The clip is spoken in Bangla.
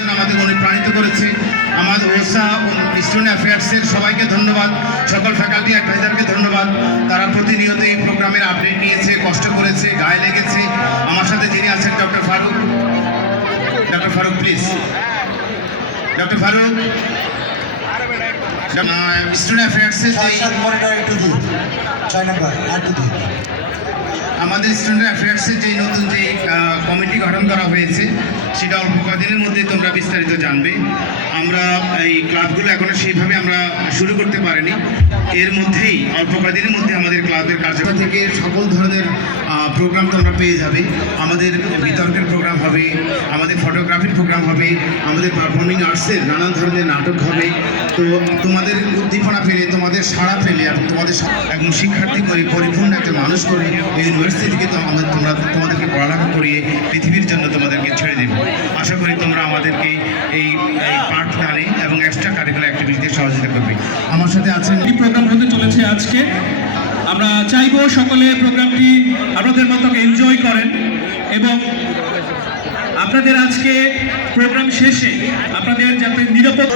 আমাদের অনুপ্রাণিত করেছে। আমাদের ওসা স্টুডেন্ট অ্যাফেয়ার্সের সবাইকে ধন্যবাদ, সকল ফ্যাকাল্টি অ্যাডভাইজারকে ধন্যবাদ। তারা প্রতিনিয়ত এই প্রোগ্রামের আপডেট নিয়েছে, কষ্ট করেছে, গায়ে লেগেছে। আমার সাথে যিনি আছেন doctor Farooq, please. Doctor Farooq student অ্যাফেয়ার্সের আমাদের স্টুডেন্ট অ্যাফেয়ার্সের যে নতুন যে কমিটি গঠন করা হয়েছে সেটা অল্প কদিনের মধ্যে তোমরা বিস্তারিত জানবে। আমরা এই ক্লাবগুলো এখনো সেইভাবে আমরা শুরু করতে পারিনি। এর মধ্যেই অল্প কদিনের মধ্যে আমাদের ক্লাবের কার্যক্রম থেকে সকল ধরনের প্রোগ্রাম তোমরা পেয়ে যাবে। আমাদের বিতর্কের প্রোগ্রাম হবে, আমাদের ফটোগ্রাফির প্রোগ্রাম হবে, আমাদের পারফর্মিং আর্টসের নানান ধরনের নাটক হবে। তো তোমাদের উদ্দীপনা পেলে, তোমাদের সাড়া পেলে এবং তোমাদের একদম শিক্ষার্থী করে পরিপূর্ণ একটা মানুষ করে এই ইউনিভার্সিটি থেকে তোমাদেরকে পড়ালেখা করিয়ে পৃথিবীর জন্য তোমাদেরকে ছেড়ে দেব। আশা করি তোমরা আমাদেরকে এই পাঠদানে এবং এক্সট্রা কারিকুলার অ্যাক্টিভিটিতে সহযোগিতা করবে। আমার সাথে আছেন। এই প্রোগ্রাম হতে চলেছে আজকে। আমরা চাইবো সকলে প্রোগ্রামটি আপনাদের মতো এনজয় করেন এবং আপনাদের আজকে প্রোগ্রাম শেষে আপনাদের যাতে নিরাপদ